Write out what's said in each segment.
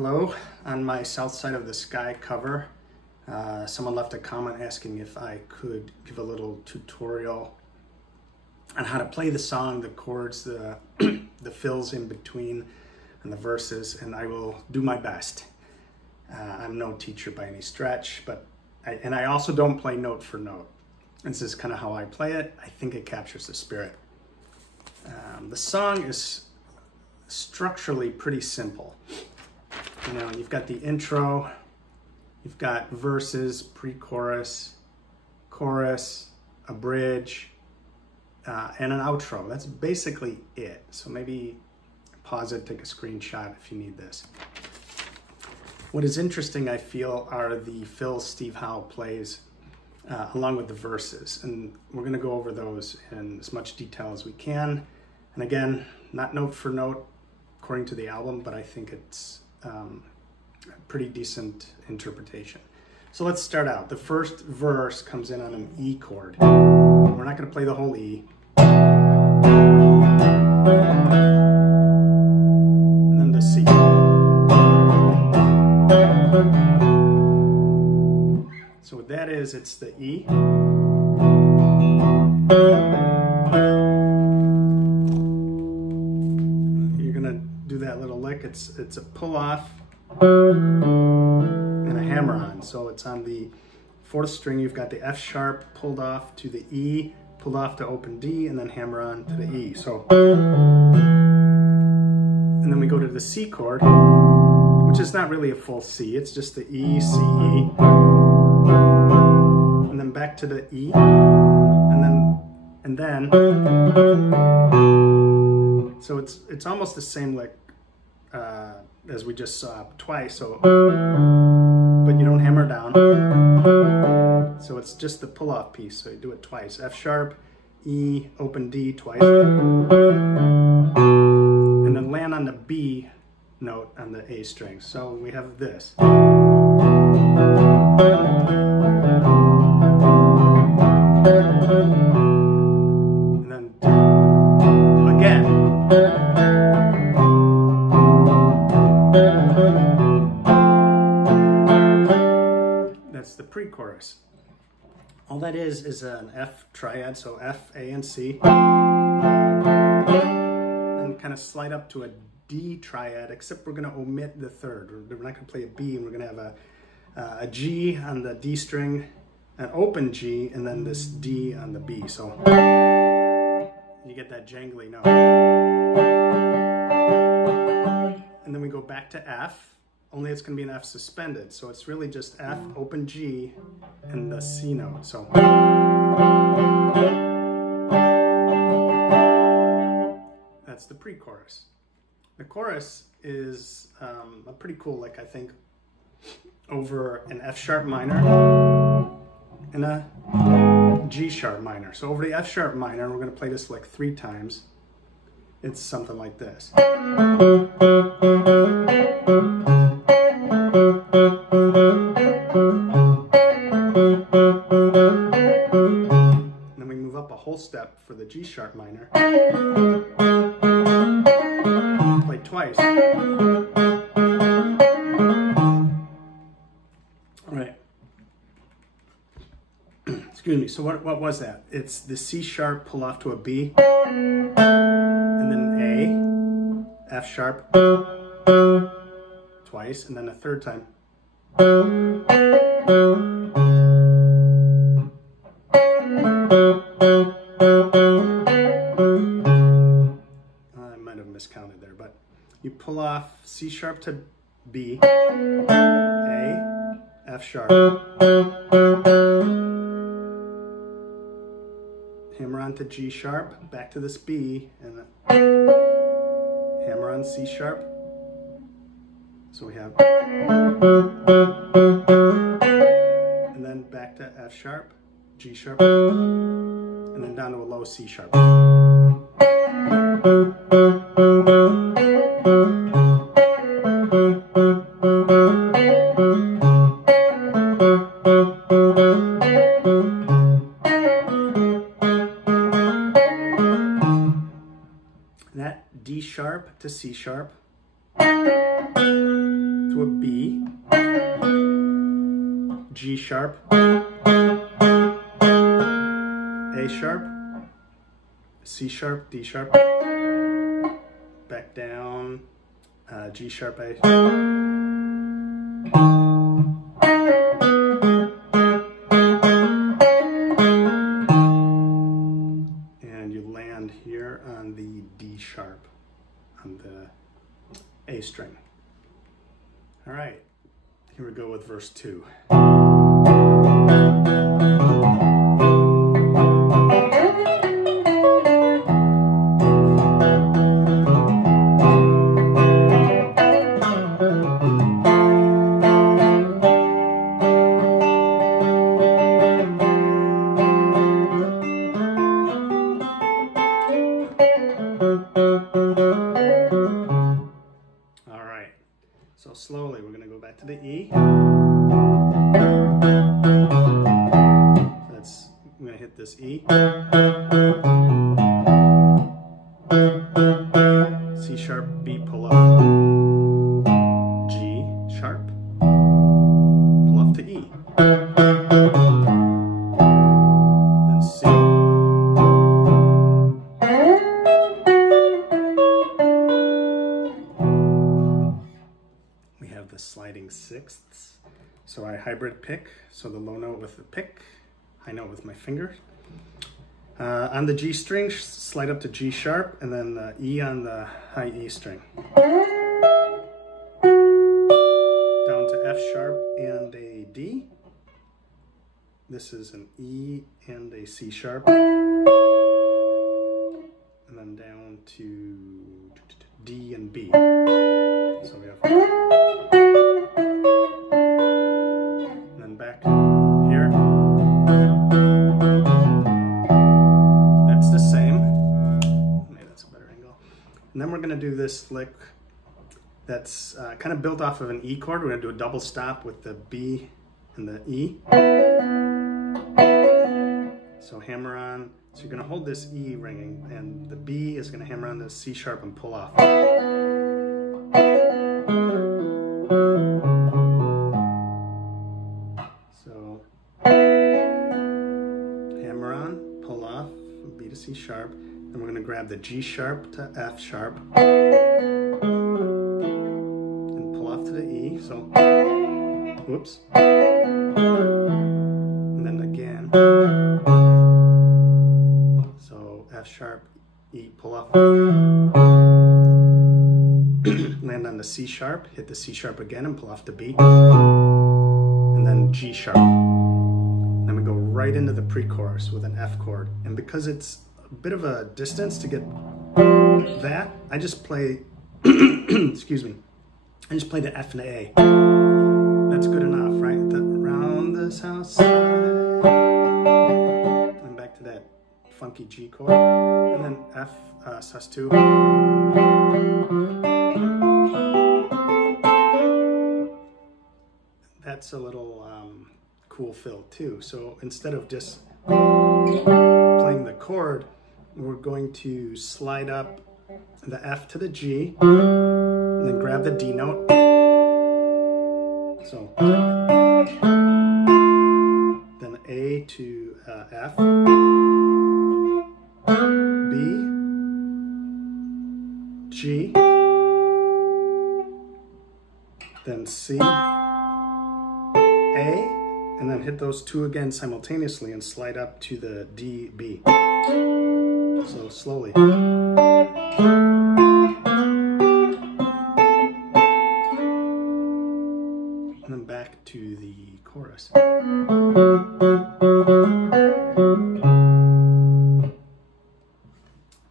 Hello, on my South Side of the Sky cover, someone left a comment asking if I could give a little tutorial on how to play the song, the chords, the fills in between, and the verses, and I will do my best. I'm no teacher by any stretch, but I also don't play note for note. This is kind of how I play it. I think it captures the spirit. The song is structurally pretty simple. You know, you've got the intro, you've got verses, pre-chorus, chorus, a bridge, and an outro. That's basically it. So maybe pause it, take a screenshot if you need this. What is interesting, I feel, are the fills Steve Howe plays along with the verses. And we're going to go over those in as much detail as we can. And again, not note for note according to the album, but I think it's a pretty decent interpretation. So let's start out. The first verse comes in on an E chord. We're not going to play the whole E. And then the C. So what that is, it's the E. You're going to do that little lick. It's a pull off and a hammer on. So it's on the fourth string. You've got the F sharp pulled off to the E, pulled off to open D, and then hammer on to the E. So, and then we go to the C chord, which is not really a full C. It's just the E, C, E, and then back to the E, and then. So it's almost the same lick as we just saw twice. So, but you don't hammer down. So it's just the pull-off piece. So you do it twice. F sharp, E, open D twice, and then land on the B note on the A string. So we have this. And then again. That's the pre-chorus. All that is an F triad, so F, A, and C. And kind of slide up to a D triad, except we're going to omit the third. We're not going to play a B, and we're going to have a G on the D string, an open G, and then this D on the B. So you get that jangly note. And then we go back to F, only it's going to be an F suspended. So it's really just F, open G, and the C note. So that's the pre-chorus. The chorus is a pretty cool lick, I think, over an F sharp minor and a G sharp minor. So over the F sharp minor, we're going to play this lick 3 times. It's something like this. And then we move up a whole step for the G sharp minor. Play twice. All right. Excuse me. So what was that? It's the C sharp pull off to a B, and then A, F sharp twice, and then a third time. I might have miscounted there, but you pull off C sharp to B, A, F sharp, hammer on to G sharp, back to this B, and hammer on C sharp. So we have, and then back to F sharp, G sharp, and then down to a low C sharp. That D sharp to C sharp to to a B, G sharp, A sharp, C sharp, D sharp, back down, G sharp, A. And you land here on the D sharp on the A string. All right, here we go with verse 2. All right, so slowly we're going to go back to the E. That's, I'm going to hit this E, C sharp, B, pull up, G sharp, pull up to E, then C, we have the sliding sixths. So I hybrid pick, so the low note with the pick, high note with my finger. On the G string, slide up to G sharp, and then the E on the high E string. Down to F sharp and a D. This is an E and a C sharp. And then down to D and B. So we have, and then back here. That's the same. Maybe that's a better angle. And then we're going to do this lick that's kind of built off of an E chord. We're going to do a double stop with the B and the E. So hammer on. So you're going to hold this E ringing, and the B is going to hammer on the C sharp and pull off. So hammer on, pull off, B to C sharp. Then we're going to grab the G sharp to F sharp and pull off to the E. So, whoops. And then again. So F sharp, E, pull off. Land on the C sharp, hit the C sharp again and pull off to B. And then G sharp. Then we go right into the pre-chorus with an F chord. And because it's a bit of a distance to get that, I just play, excuse me, I just play the F and the A. That's good enough, right? Around this house. And back to that funky G chord. And then F, sus2. That's a little cool fill too. So instead of just playing the chord, we're going to slide up the F to the G, and then grab the D note. So then A to F, B, G, then C, A, and then hit those two again simultaneously and slide up to the D, B. So slowly. And then back to the chorus.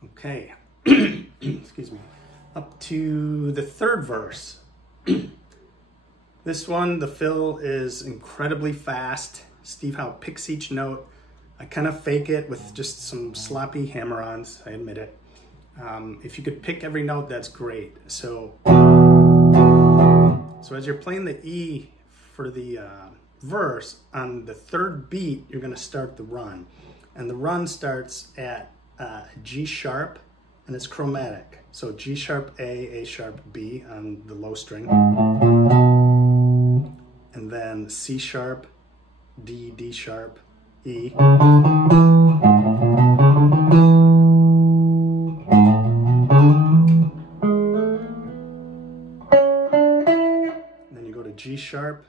Okay, excuse me. Up to the third verse. This one, the fill is incredibly fast. Steve Howe picks each note. I kind of fake it with just some sloppy hammer-ons, I admit it. If you could pick every note, that's great. So as you're playing the E for the verse, on the third beat, you're gonna start the run. And the run starts at G sharp, and it's chromatic. So G sharp, A sharp, B on the low string. then C sharp, D, D sharp, E. Then you go to G sharp,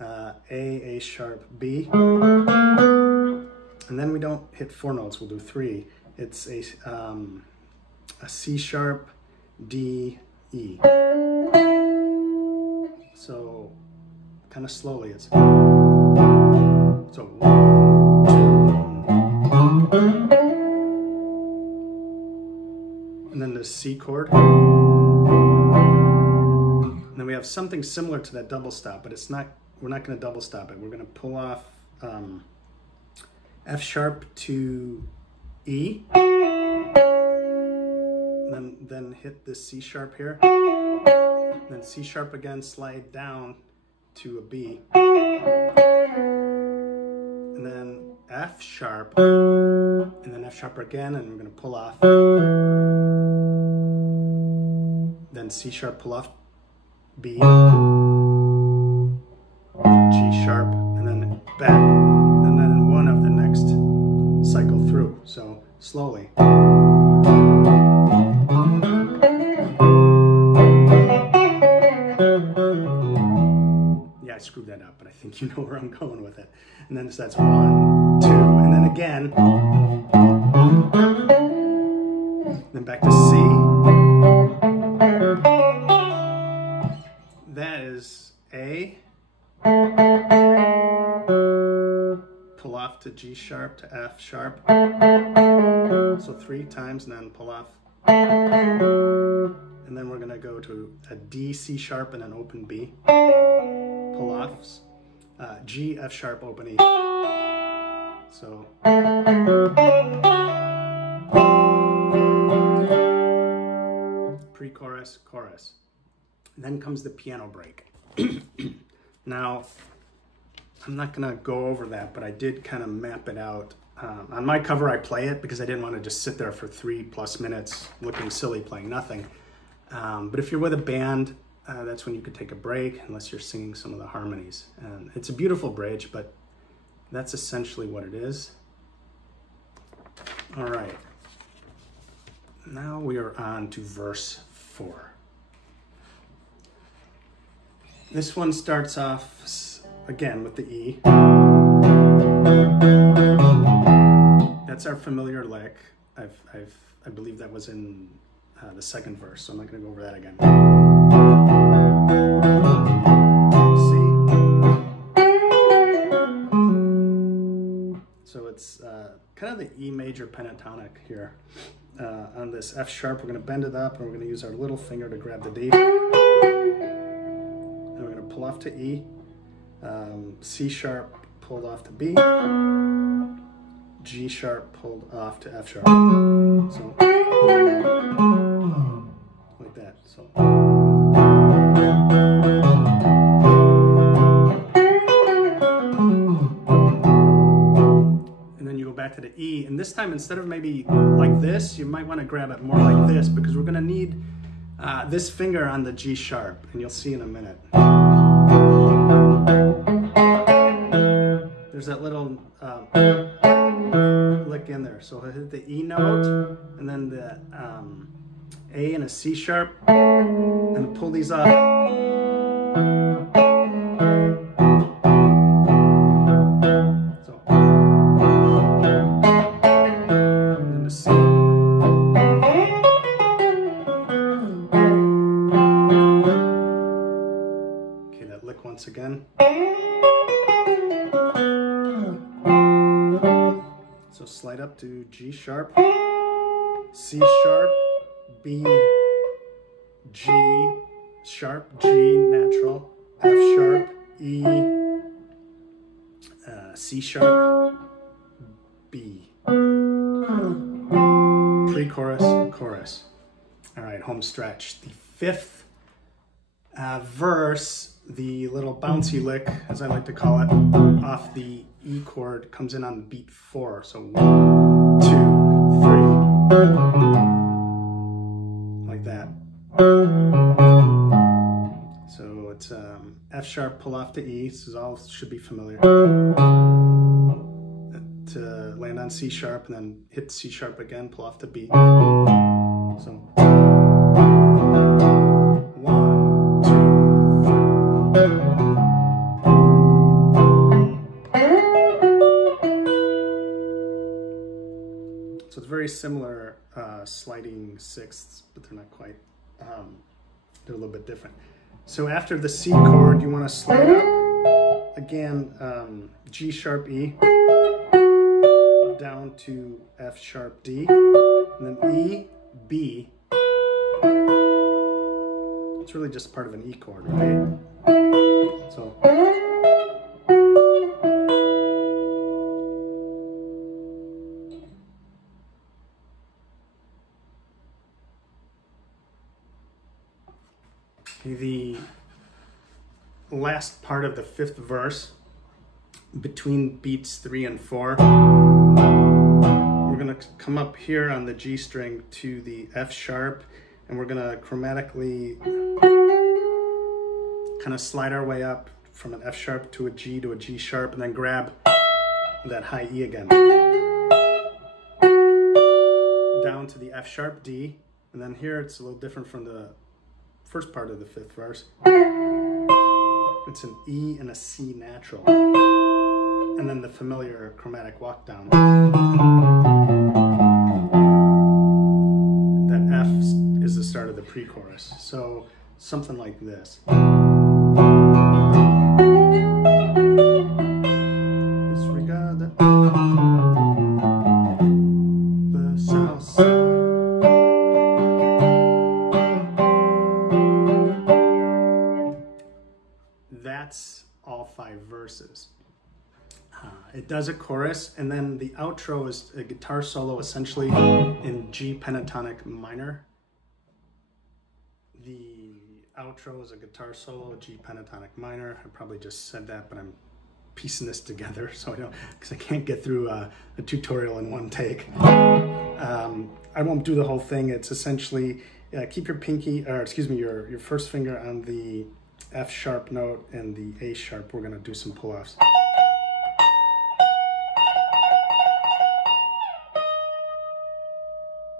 A sharp, B. And then we don't hit 4 notes, we'll do 3. It's a C sharp, D, E. So kind of slowly it's so 1, 2, and then the C chord. And then we have something similar to that double stop, but it's not. We're not going to double stop it. We're going to pull off F sharp to E, and then hit this C sharp here, then C sharp again, slide down to a B, and then F sharp, and then F sharp again, and we're going to pull off, then C sharp, pull off B, G sharp, and then back, and then one of the next cycle through. So slowly. Yeah, I screwed that up, but I think you know where I'm going with it. And then so that's 1, 2, and then again. Then back to C. That is A. Pull off to G sharp to F sharp. So 3 times, and then pull off. And then we're going to go to a D, C sharp, and then open B. Pull offs. G, F sharp, open E. So. Pre-chorus, chorus. And then comes the piano break. Now, I'm not going to go over that, but I did kind of map it out. On my cover, I play it because I didn't want to just sit there for 3+ minutes looking silly playing nothing. But if you're with a band, that's when you could take a break, unless you're singing some of the harmonies. And it's a beautiful bridge, but that's essentially what it is. All right. Now we are on to verse 4. This one starts off again with the E. That's our familiar lick. I believe that was in the second verse, so I'm not going to go over that again. C. So it's kind of the E major pentatonic here. On this F sharp, we're going to bend it up, and we're going to use our little finger to grab the D. And we're going to pull off to E. C sharp pulled off to B. G sharp pulled off to F sharp. So like that. So and then you go back to the E, and this time instead of maybe like this, you might want to grab it more like this, because we're going to need this finger on the G sharp, and you'll see in a minute. There's that little lick in there. So I hit the E note, and then the A and a C sharp, and pull these up. So, and then the C. Okay, that lick once again. So slide up to G sharp, C sharp, B, G sharp, G natural, F sharp, E, C sharp, B. Pre-chorus, chorus. All right, home stretch. The fifth verse, the little bouncy lick, as I like to call it, off the E chord comes in on beat 4. So 1, 2, 3, like that. So it's F sharp, pull off to E. This is all should be familiar. To land on C sharp and then hit C sharp again, pull off to B. So 1, 2, 3. So it's very similar sliding sixths, but they're not quite. They're a little bit different. So after the C chord, you want to slide up again, G sharp E, down to F sharp D, and then E, B. It's really just part of an E chord, right? So. The last part of the fifth verse, between beats 3 and 4, we're going to come up here on the G string to the F sharp, and we're going to chromatically kind of slide our way up from an F sharp to a G sharp, and then grab that high E again. Down to the F sharp D, and then here it's a little different from the first part of the fifth verse. It's an E and a C natural, and then the familiar chromatic walk down. That F is the start of the pre-chorus, so something like this. Disregard the south side. That's all 5 verses. It does a chorus, and then the outro is a guitar solo essentially in G pentatonic minor. The outro is a guitar solo, G pentatonic minor. I probably just said that, but I'm piecing this together so I don't, because I can't get through a tutorial in one take. I won't do the whole thing. It's essentially keep your pinky, or excuse me, your first finger on the F sharp note and the A sharp. We're going to do some pull-offs.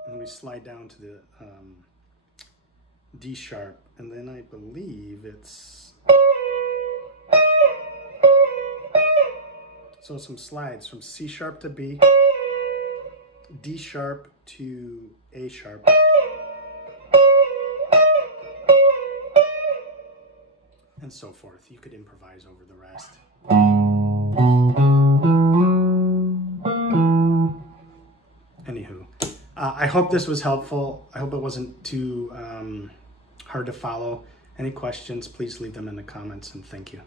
And we slide down to the D sharp, and then I believe it's, so some slides from C sharp to B, D sharp to A sharp, and so forth. You could improvise over the rest. Anywho, I hope this was helpful. I hope it wasn't too hard to follow. Any questions, please leave them in the comments, and thank you.